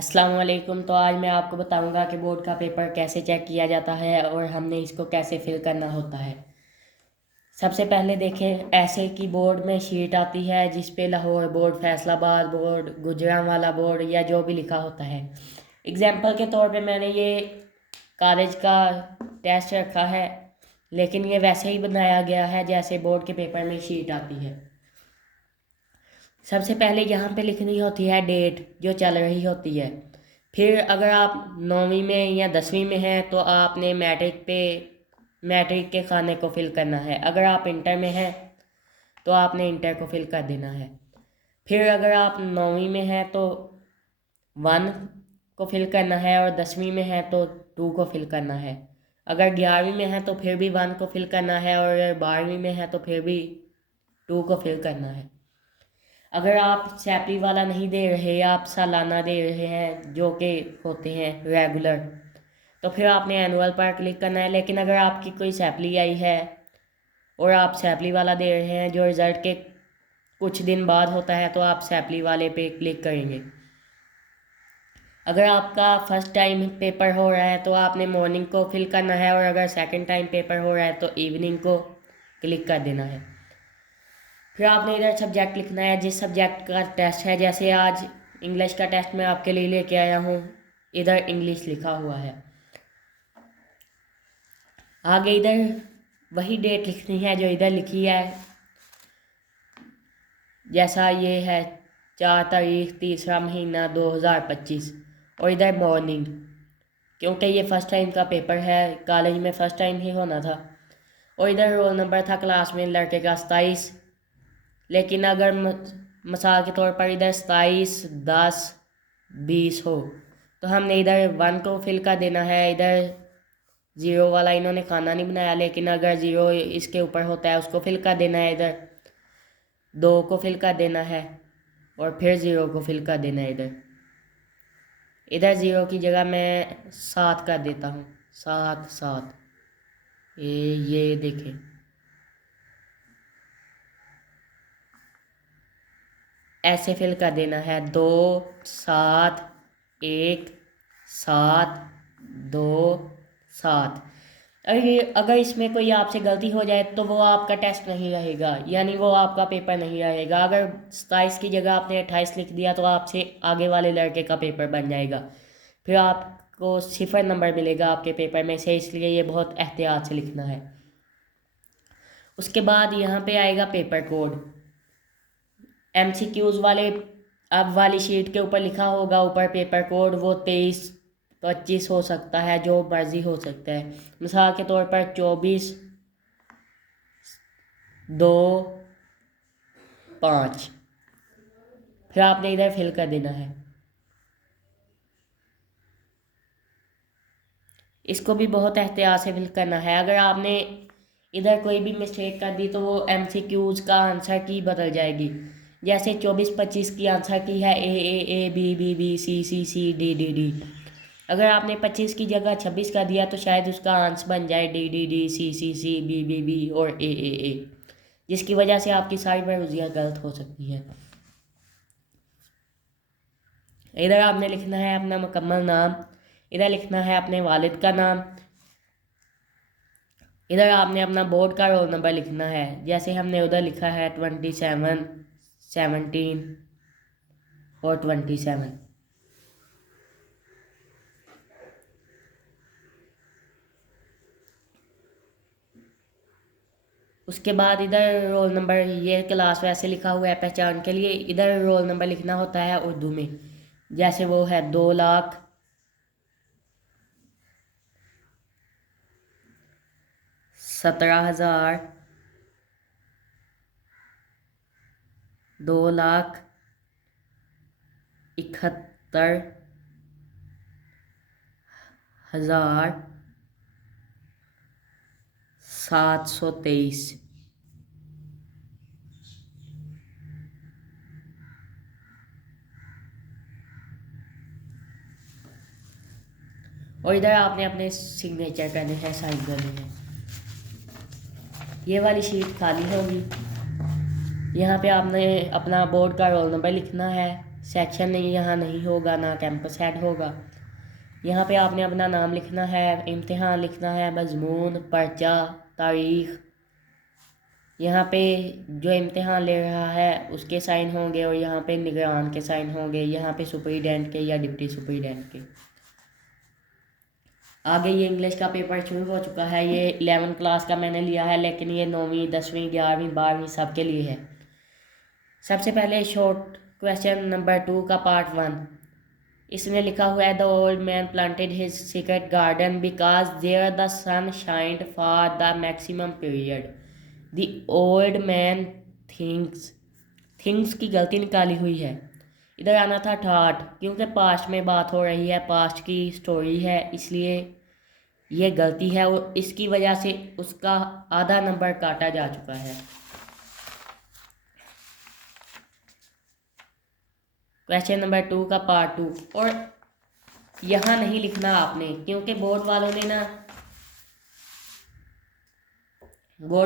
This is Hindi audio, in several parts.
अस्सलाम वालेकुम। तो आज मैं आपको बताऊंगा कि बोर्ड का पेपर कैसे चेक किया जाता है और हमने इसको कैसे फिल करना होता है। सबसे पहले देखें, ऐसे की बोर्ड में शीट आती है जिस पे Lahore board, Faisalabad board, Gujranwala board या जो भी लिखा होता है। एग्जाम्पल के तौर पे मैंने ये कॉलेज का टेस्ट रखा है, लेकिन ये वैसे ही बनाया गया है जैसे बोर्ड के पेपर में शीट आती है। सबसे पहले यहाँ पे लिखनी होती है डेट जो चल रही होती है। फिर अगर आप 9वीं में या 10वीं में हैं तो आपने मैट्रिक के खाने को फिल करना है। अगर आप इंटर में हैं तो आपने इंटर को फिल कर देना है। फिर अगर आप 9वीं में हैं तो 1 को फिल करना है और 10वीं में है तो 2 को फिल करना है। अगर 11वीं में है तो फिर भी 1 को फिल करना है और अगर 12वीं में है तो फिर भी 2 को फिल करना है। अगर आप सैपली वाला नहीं दे रहे, आप सालाना दे रहे हैं जो कि होते हैं रेगुलर, तो फिर आपने एनुअल पर क्लिक करना है। लेकिन अगर आपकी कोई सैपली आई है और आप सैपली वाला दे रहे हैं जो रिज़ल्ट के कुछ दिन बाद होता है, तो आप सैपली वाले पे क्लिक करेंगे। अगर आपका फर्स्ट टाइम पेपर हो रहा है तो आपने मॉर्निंग को फिल करना है और अगर सेकंड टाइम पेपर हो रहा है तो इवनिंग को क्लिक कर देना है। फिर आपने इधर सब्जेक्ट लिखना है जिस सब्जेक्ट का टेस्ट है। जैसे आज इंग्लिश का टेस्ट मैं आपके लिए लेके आया हूँ, इधर इंग्लिश लिखा हुआ है। आगे इधर वही डेट लिखनी है जो इधर लिखी है। जैसा ये है 4 तारीख 3रा महीना 2025 और इधर मॉर्निंग, क्योंकि ये फर्स्ट टाइम का पेपर है, कॉलेज में फ़र्स्ट टाइम ही होना था। और इधर रोल नंबर था क्लास में लड़के का 27। लेकिन अगर मिसाल के तौर पर इधर 27, 10, 20 हो तो हमने इधर 1 को फिल कर देना है। इधर 0 वाला इन्होंने खाना नहीं बनाया, लेकिन अगर 0 इसके ऊपर होता है उसको फिल कर देना है। इधर 2 को फिल कर देना है और फिर 0 को फिल कर देना है। इधर 0 की जगह मैं 7 कर देता हूँ। 7 7 ये देखें, ऐसे फिल कर देना है। 2 7 1 7 2 7। अगर इसमें कोई आपसे गलती हो जाए तो वो आपका टेस्ट नहीं रहेगा, यानी वो आपका पेपर नहीं रहेगा। अगर 27 की जगह आपने 28 लिख दिया तो आपसे आगे वाले लड़के का पेपर बन जाएगा, फिर आपको 0 नंबर मिलेगा आपके पेपर में से। इसलिए ये बहुत एहतियात से लिखना है। उसके बाद यहाँ पे आएगा पेपर कोड। MCQs वाले अब वाली शीट के ऊपर लिखा होगा ऊपर पेपर कोड, वो 23 25 हो सकता है, जो मर्जी हो सकता है। मिसाल के तौर पर 24 2 5। फिर आपने इधर फिल कर देना है। इसको भी बहुत एहतियात से फिल करना है। अगर आपने इधर कोई भी मिस्टेक कर दी तो वो MCQs का आंसर की बदल जाएगी। जैसे 24-25 की आंसर की है AAABBBCCCDDD। अगर आपने 25 की जगह 26 का दिया तो शायद उसका आंसर बन जाए DDDCCCBBB और AAA, जिसकी वजह से आपकी सारी मर्जियाँ गलत हो सकती हैं। इधर आपने लिखना है अपना मुकम्मल नाम, इधर लिखना है अपने वालिद का नाम, इधर आपने अपना बोर्ड का रोल नंबर लिखना है। जैसे हमने उधर लिखा है 27 17 और 27। उसके बाद इधर रोल नंबर, ये क्लास वैसे लिखा हुआ है पहचान के लिए, इधर रोल नंबर लिखना होता है उर्दू में। जैसे वो है 2,00,000 17,000 2,71,723। और इधर आपने अपने सिग्नेचर करने हैं, साइन करने हैं। ये वाली शीट खाली होगी। यहाँ पे आपने अपना बोर्ड का रोल नंबर लिखना है, सेक्शन यहाँ नहीं होगा, ना कैंपस हेड होगा। यहाँ पे आपने अपना नाम लिखना है, इम्तिहान लिखना है, मजमून, पर्चा, तारीख। यहाँ पे जो इम्तिहान ले रहा है उसके साइन होंगे और यहाँ पे निगरान के साइन होंगे, यहाँ पे सुपरिटेंडेंट के या डिप्टी सुपरिटेंडेंट के। आगे ये इंग्लिश का पेपर शुरू हो चुका है। ये 11 क्लास का मैंने लिया है, लेकिन ये 9वीं 10वीं 11वीं 12वीं सबके लिए है। सबसे पहले शॉर्ट क्वेश्चन नंबर 2 का पार्ट 1। इसमें लिखा हुआ है the old man planted his secret garden because there the sun shined for the maximum period. The old man things की गलती निकाली हुई है। इधर आना था ठाट, क्योंकि पास्ट में बात हो रही है, पास्ट की स्टोरी है, इसलिए ये गलती है और इसकी वजह से उसका आधा नंबर काटा जा चुका है। क्वेश्चन नंबर 2 का पार्ट 2। और यहाँ नहीं लिखना आपने, क्योंकि बोर्ड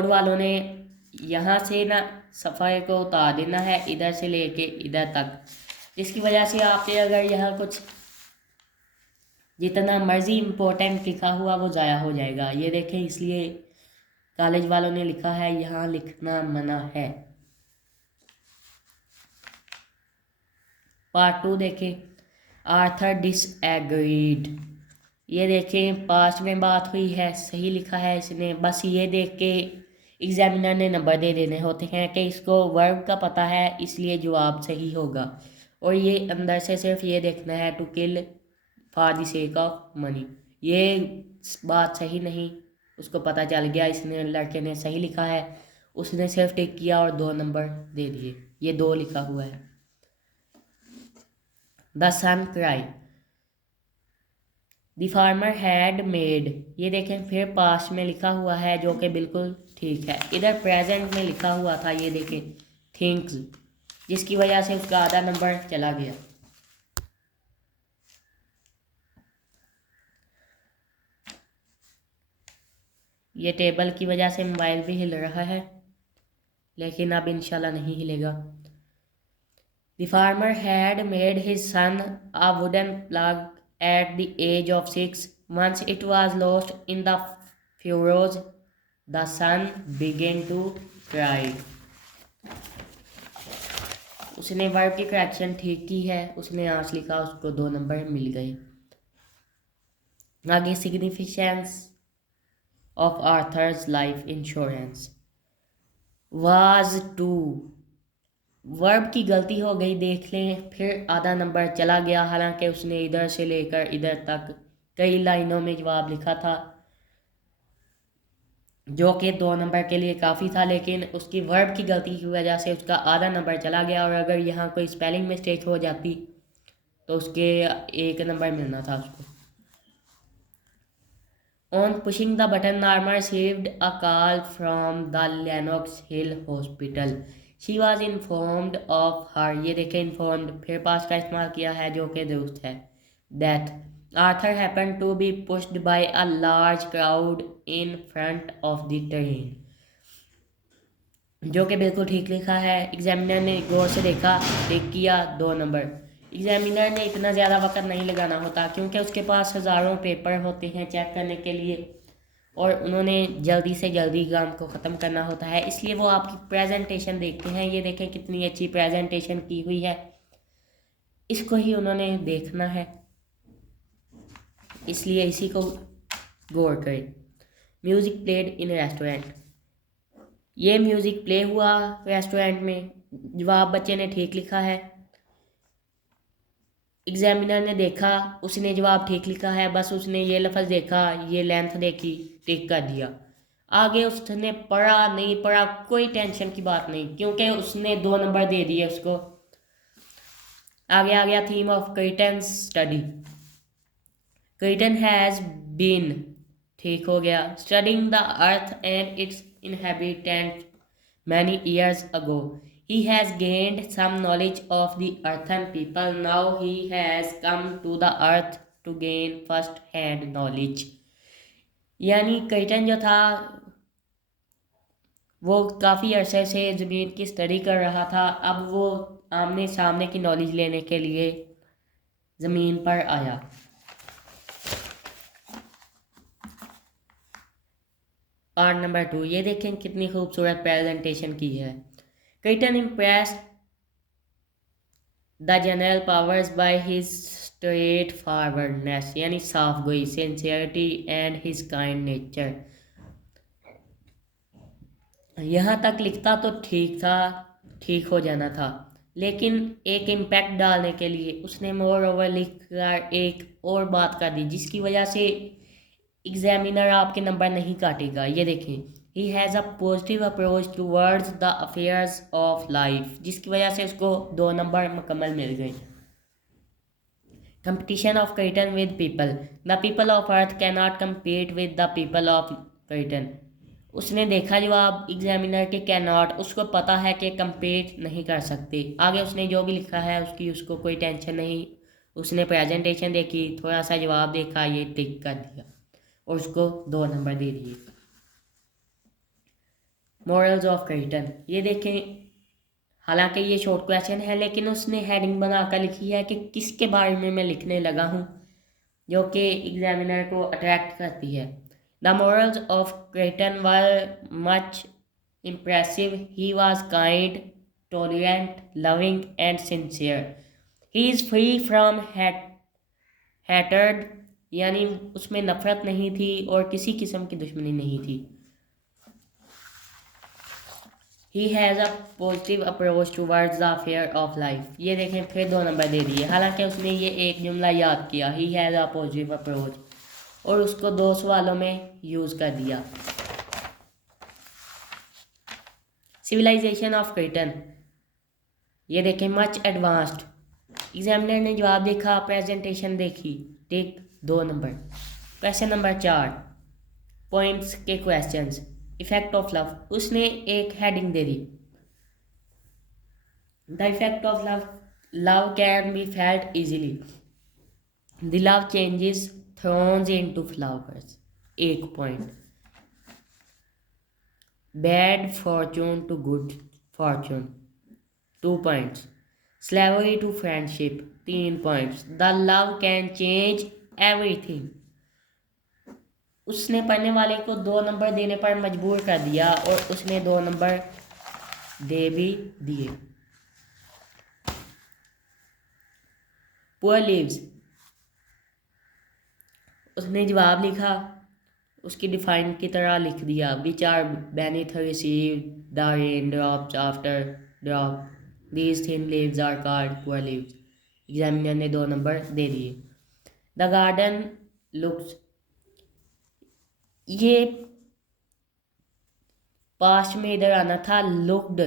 वालों ने यहाँ से ना सफ़ाई को उतार देना है, इधर से लेके इधर तक, जिसकी वजह से आपने अगर यहाँ कुछ जितना मर्जी इम्पोर्टेंट लिखा हुआ वो ज़ाया हो जाएगा। ये देखें, इसलिए कॉलेज वालों ने लिखा है यहाँ लिखना मना है। पार्ट 2 देखें, आर्थर डिसएग्रीड। ये देखें, पास्ट में बात हुई है, सही लिखा है इसने। बस ये देख के एग्जामिनर ने नंबर दे देने होते हैं कि इसको वर्ब का पता है, इसलिए जवाब सही होगा। और ये अंदर से सिर्फ ये देखना है to kill for the sake of money. ये बात सही नहीं, उसको पता चल गया, इसने लड़के ने सही लिखा है, उसने सिर्फ टिक किया और 2 नंबर दे दिए। ये 2 लिखा हुआ है। The sun cry, the farmer had made. ये देखें, फिर पास्ट में लिखा हुआ है जो कि बिल्कुल ठीक है। इधर प्रेजेंट में लिखा हुआ था, ये देखें, थिंक्स, जिसकी वजह से उसका आधा नंबर चला गया। ये टेबल की वजह से मोबाइल भी हिल रहा है, लेकिन अब इंशाल्लाह नहीं हिलेगा। The farmer had made his son a wooden plug at the age of 6. Once it was lost in the furrows, the son began to cry. उसने वर्ब की करेक्शन ठीक की है, उसने आंच लिखा, उसको 2 नंबर मिल गए। आगे significance of Arthur's life insurance. Was to, verb की गलती हो गई, देख लें, फिर आधा नंबर चला गया, हालांकि उसने इधर से लेकर इधर तक कई लाइनों में जवाब लिखा था, जो कि 2 नंबर के लिए काफ़ी था, लेकिन उसकी वर्ब की गलती की वजह से उसका आधा नंबर चला गया। और अगर यहाँ कोई स्पेलिंग मिस्टेक हो जाती तो उसके 1 नंबर मिलना था उसको। On pushing the button, Norma received a call from the Lenox Hill hospital. She was informed of her. ये देखें, इन्फॉर्म्ड, फिर पास का इस्तेमाल किया है जो कि दुरुस्त है। That Arthur happen to be pushed by a large crowd in front of the train, जो कि बिल्कुल ठीक लिखा है। एग्जामिनर ने गौर से देखा, टिक किया, 2 नंबर। एग्जामिनर ने इतना ज़्यादा वक्त नहीं लगाना होता, क्योंकि उसके पास हज़ारों पेपर होते हैं चेक करने के लिए और उन्होंने जल्दी से जल्दी काम को ख़त्म करना होता है, इसलिए वो आपकी प्रेजेंटेशन देखते हैं। ये देखें कितनी अच्छी प्रेजेंटेशन की हुई है, इसको ही उन्होंने देखना है, इसलिए इसी को गौर करें। म्यूज़िक प्लेड इन रेस्टोरेंट, ये म्यूज़िक प्ले हुआ रेस्टोरेंट में, जवाब बच्चे ने ठीक लिखा है। एग्जामिनर ने देखा, उसने जवाब ठीक लिखा है, बस उसने ये लफ्ज़ देखा, ये लेंथ देखी, टिक कर दिया। आगे उसने पढ़ा नहीं पढ़ा, कोई टेंशन की बात नहीं, क्योंकि उसने 2 नंबर दे दिए उसको। आगे आ गया theme of Creighton's study. Creighton has been, ठीक हो गया, studying the earth and its inhabitant many years ago. He has gained some knowledge of the earthen people. Now he has come to the earth to gain first hand knowledge. यानी क्रिएटन जो था वो काफ़ी अरसे से ज़मीन की स्टडी कर रहा था, अब वो आमने सामने की नॉलेज लेने के लिए ज़मीन पर आया। पार्ट नंबर 2, ये देखें कितनी खूबसूरत प्रेजेंटेशन की है। क्रेटन impressed the general powers by his straight forwardness, यानी साफ गोई, sincerity and his kind nature. यहाँ तक लिखता तो ठीक था, ठीक हो जाना था, लेकिन एक इम्पैक्ट डालने के लिए उसने मोर ओवर लिख कर एक और बात कर दी, जिसकी वजह से एग्जामिनर आपके नंबर नहीं काटेगा। ये देखें, he has a positive approach towards the affairs of life, जिसकी वजह से उसको 2 नंबर मुकम्मल मिल गए। Competition of क्रेटन with people, the people of earth can not compete with the people of क्रेटन। उसने देखा जवाब एग्जामिनर के कैन नॉट, उसको पता है कि कम्पीट नहीं कर सकते। आगे उसने जो भी लिखा है उसकी उसको कोई टेंशन नहीं, उसने प्रेजेंटेशन देखी, थोड़ा सा जवाब देखा, ये टिक कर दिया और उसको 2 नंबर दे दिए। मॉरल्स ऑफ क्रेटन, ये देखें, हालांकि ये शॉर्ट क्वेश्चन है लेकिन उसने हेडिंग बनाकर लिखी है कि किसके बारे में मैं लिखने लगा हूँ, जो कि एग्जामिनर को अट्रैक्ट करती है। The morals of Creighton were much impressive, he was kind, tolerant, loving and sincere. He is free from hatred, यानी उसमें नफरत नहीं थी और किसी किस्म की दुश्मनी नहीं थी। He has a positive approach towards the affair of life, ये देखें फिर 2 नंबर दे दिए, हालांकि उसने ये एक जुमला याद किया, he has a positive approach, और उसको 2 सवालों में यूज़ कर दिया। सिविलाइजेशन ऑफ क्रेटन, ये देखें मच एडवांस्ड, एग्जामिनर ने जवाब देखा, प्रेजेंटेशन देखी, tick 2 number. Question number 4, points के क्वेश्चंस। इफेक्ट ऑफ लव, उसने एक हेडिंग दे दी, the effect of love, love can be felt easily, the love changes thorns into flowers, 1 point. Bad fortune to good fortune, 2 points. Slavery to friendship, 3 points. The love can change everything, उसने पढ़ने वाले को 2 नंबर देने पर मजबूर कर दिया और उसने 2 नंबर दे भी दिए। पुअर लीव्स, उसने जवाब लिखा, उसकी डिफाइन की तरह लिख दिया, which are beneath receive the rain drops after drop, these thin leaves are called poor leaves. Examiner ने 2 नंबर दे दिए। द गार्डन लुक्स, ये पास्ट में इधर आना था, लुक्ड,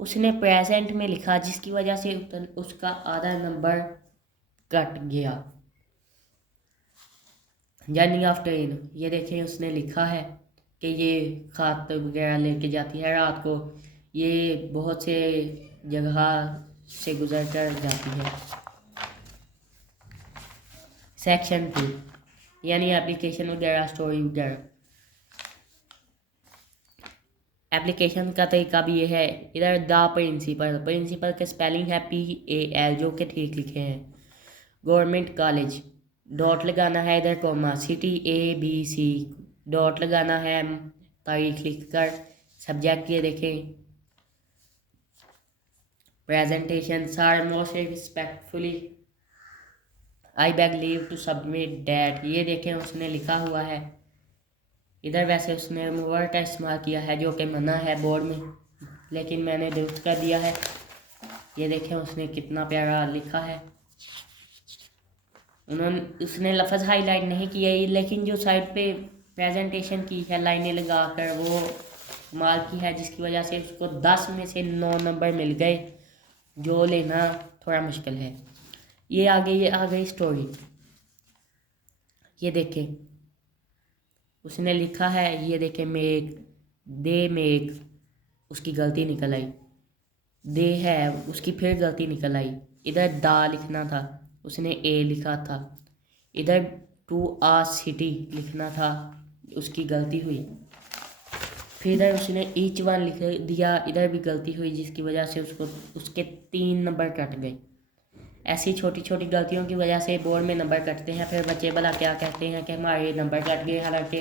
उसने प्रेजेंट में लिखा, जिसकी वजह से उसका आधा नंबर कट गया। जर्नी ऑफ ट्रेन, ये देखें उसने लिखा है कि ये खात वगैरह लेके जाती है रात को, ये बहुत से जगह से गुजर कर जाती है। सेक्शन 2, यानी एप्लीकेशन वगैरह, स्टोरी वगैरह। एप्लीकेशन का तरीका भी ये है, इधर द प्रिंसिपल, प्रिंसिपल के स्पेलिंग है PAL, जो कि ठीक लिखे हैं। गवर्नमेंट कॉलेज, डॉट लगाना है इधर, कॉमा, सिटी ABC, डॉट लगाना है, तारीख लिख कर। सब्जेक्ट ये देखें, presentation, sir most respectfully I beg leave to submit that, ये देखें उसने लिखा हुआ है इधर। वैसे उसने वर्ड का इस्तेमाल किया है जो कि मना है बोर्ड में, लेकिन मैंने दुरुस्त कर दिया है। ये देखें उसने कितना प्यारा लिखा है। उसने लफ्ज़ हाईलाइट नहीं किया, लेकिन जो साइड पे प्रेजेंटेशन की है लाइनें लगा कर, वो कमाल की है, जिसकी वजह से उसको 10 में से 9 नंबर मिल गए, जो लेना थोड़ा मुश्किल है। ये आ गई स्टोरी, ये देखें उसने लिखा है, ये देखें मेक, दे मेक, उसकी गलती निकल आई, दे है उसकी फिर गलती निकल आई, इधर दा लिखना था उसने ए लिखा था, इधर टू आ सिटी लिखना था, उसकी गलती हुई। फिर इधर उसने ईच वन लिख दिया, इधर भी गलती हुई जिसकी वजह से उसको उसके 3 नंबर कट गए। ऐसी छोटी छोटी गलतियों की वजह से बोर्ड में नंबर कटते हैं। फिर बच्चे भला क्या कहते हैं कि हमारे नंबर कट गए, हालांकि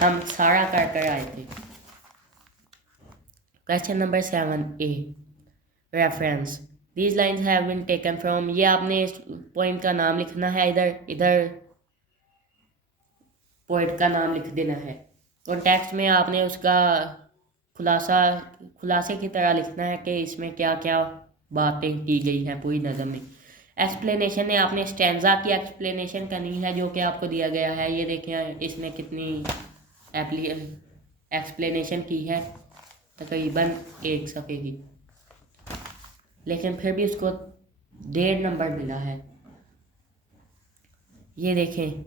हम सारा कर कर आए थे। Question number 7A reference. These lines have been taken from, ये आपने इस पोइम का नाम लिखना है, इधर इधर पोइट का नाम लिख देना है। कॉन्टेक्स्ट में आपने उसका खुलासे की तरह लिखना है कि इसमें क्या क्या बातें की गई हैं पूरी नज़म में। एक्सप्लेनेशन में आपने स्टैंजा की एक्सप्लेनेशन करनी है जो कि आपको दिया गया है। ये देखें इसने कितनी एक्सप्लेनेशन की है, तकरीबन 1 सफ़े की, लेकिन फिर भी उसको 1.5 नंबर मिला है। ये देखें,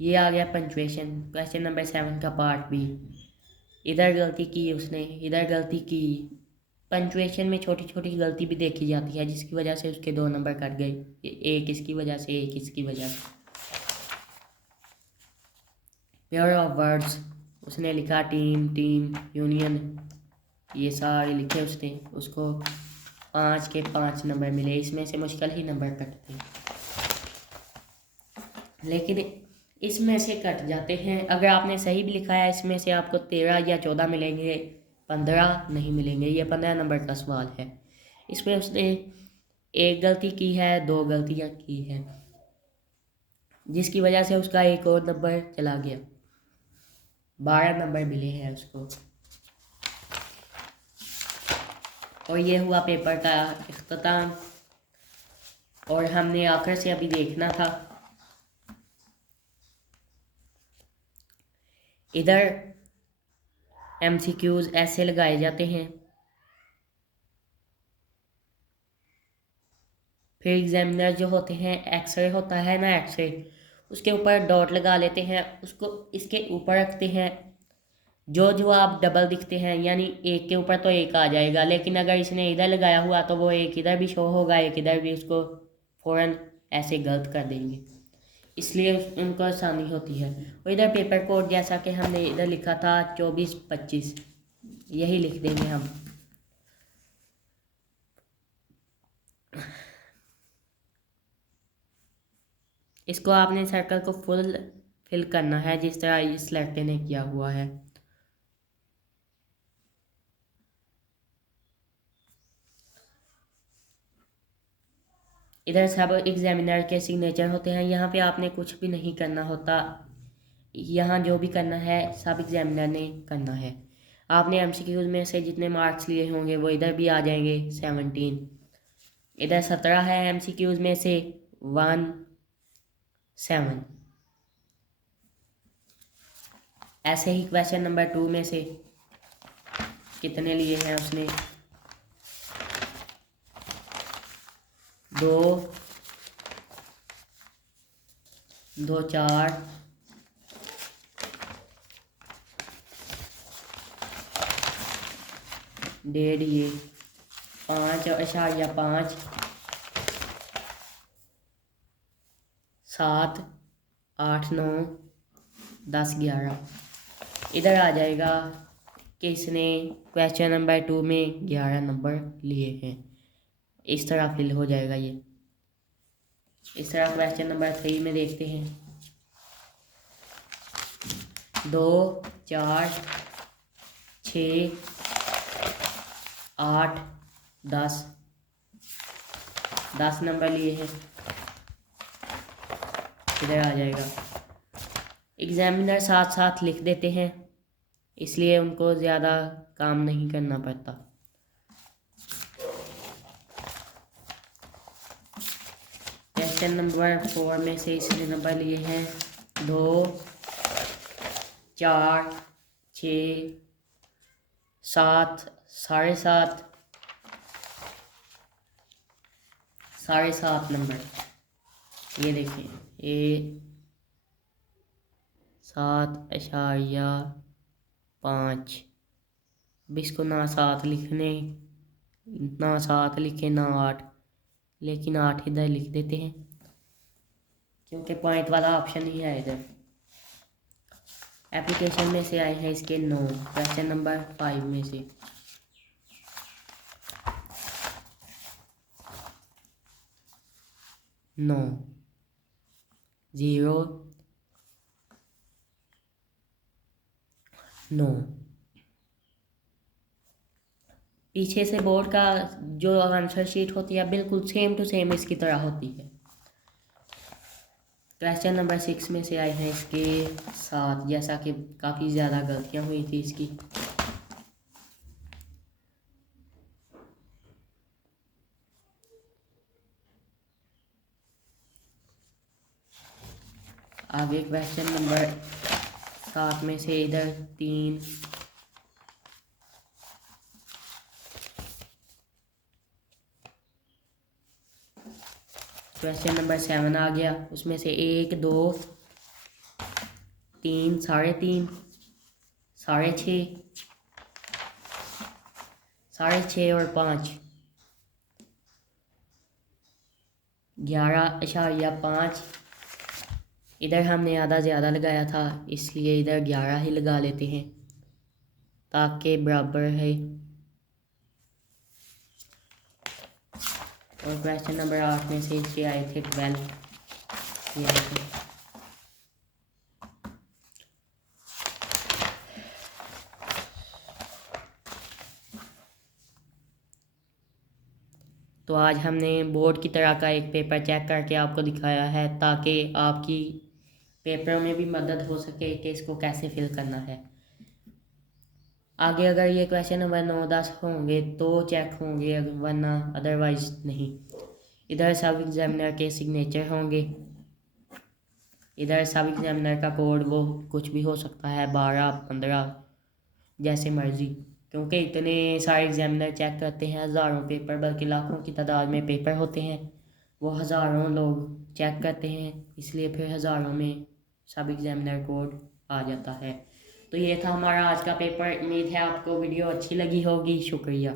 ये आ गया पंचुएशन। क्वेश्चन नंबर 7 का पार्ट बी। इधर गलती की उसने, इधर गलती की। पंचुएशन में छोटी छोटी गलती भी देखी जाती है जिसकी वजह से उसके 2 नंबर कट गए, एक इसकी वजह से, एक इसकी वजह से। पेयर ऑफ वर्ड्स उसने लिखा टीम, टीम, यूनियन, ये सारे लिखे उसने, उसको 5 के 5 नंबर मिले। इसमें से मुश्किल ही नंबर कटते, लेकिन इसमें से कट जाते हैं। अगर आपने सही भी लिखा है इसमें से आपको 13 या 14 मिलेंगे, 15 नहीं मिलेंगे। ये 15 नंबर का सवाल है। इसमें उसने एक गलती की है, 2 गलतियां की हैं, जिसकी वजह से उसका एक और नंबर चला गया। 12 नंबर मिले हैं उसको। और ये हुआ पेपर का इख्तिताम। और हमने आखिर से अभी देखना था, इधर MCQs ऐसे लगाए जाते हैं, फिर एग्जामिनर जो होते हैं, एक्सरे होता है ना, एक्सरे, उसके ऊपर डॉट लगा लेते हैं, उसको इसके ऊपर रखते हैं। जो जवाब डबल दिखते हैं, यानी एक के ऊपर तो एक आ जाएगा, लेकिन अगर इसने इधर लगाया हुआ तो वो एक इधर भी शो होगा, एक इधर भी, उसको फ़ौरन ऐसे गलत कर देंगे, इसलिए उनको आसानी होती है। और इधर पेपर कोड जैसा कि हमने इधर लिखा था 24-25, यही लिख देंगे हम। इसको आपने सर्कल को फुल फिल करना है जिस तरह इस लड़के ने किया हुआ है। इधर सब एग्जामिनर के सिग्नेचर होते हैं, यहाँ पे आपने कुछ भी नहीं करना होता, यहाँ जो भी करना है सब एग्जामिनर ने करना है। आपने MCQs में से जितने मार्क्स लिए होंगे वो इधर भी आ जाएंगे 17। इधर 17 है MCQs में से 17। ऐसे ही क्वेश्चन नंबर 2 में से कितने लिए हैं उसने, 2, 2, 4, 1.5, ये 5.5, 7, 8, 9, 10, 11। इधर आ जाएगा कि इसने क्वेश्चन नंबर 2 में 11 नंबर लिए हैं। इस तरह फिल हो जाएगा ये। इस तरह क्वेश्चन नंबर 3 में देखते हैं, 2, 4, 6, 8, 10, 10 नंबर लिए हैं। इधर आ जाएगा। एग्जामिनर साथ साथ लिख देते हैं, इसलिए उनको ज़्यादा काम नहीं करना पड़ता। क्वेश्चन नंबर 4 में से इसने नंबर लिए हैं 2, 4, 6, 7, 7.5, 7.5 नंबर। ये देखिए, ये 7.5। अब इसको ना 7 लिखने, ना 7 लिखे ना 8, लेकिन 8 इधर लिख देते हैं क्योंकि पॉइंट वाला ऑप्शन ही है इधर। एप्लीकेशन में से आए हैं इसके 9। क्वेश्चन नंबर 5 में से 9 0 9। पीछे से बोर्ड का जो आंसर शीट होती है बिल्कुल सेम टू सेम इसकी तरह होती है। क्वेश्चन नंबर 6 में से आए हैं इसके 7, जैसा कि काफ़ी ज़्यादा गलतियाँ हुई थी इसकी। आगे क्वेश्चन नंबर 7 में से इधर 3, क्वेश्चन नंबर 7 आ गया, उसमें से 1 2 3 3.5 6.5 6.5 और 5 11.5। इधर हमने आधा ज़्यादा लगाया था इसलिए इधर 11 ही लगा लेते हैं ताकि बराबर है। और क्वेश्चन नंबर 8 में से इसके आए थे 12। ये आए थे। तो आज हमने बोर्ड की तरह का एक पेपर चेक करके आपको दिखाया है ताकि आपकी पेपरों में भी मदद हो सके कि इसको कैसे फिल करना है। आगे अगर ये क्वेश्चन नंबर 9 10 होंगे तो चेक होंगे, वरना अदरवाइज नहीं। इधर सब एग्जामिनर के सिग्नेचर होंगे, इधर सब एग्जामिनर का कोड वो कुछ भी हो सकता है 12 15 जैसे मर्जी, क्योंकि इतने सारे एग्जामिनर चेक करते हैं, हज़ारों पेपर बल्कि लाखों की तादाद में पेपर होते हैं, वो हज़ारों लोग चेक करते हैं, इसलिए फिर हज़ारों में सब एग्जामिनर कोड आ जाता है। तो ये था हमारा आज का पेपर। उम्मीद है आपको वीडियो अच्छी लगी होगी। शुक्रिया।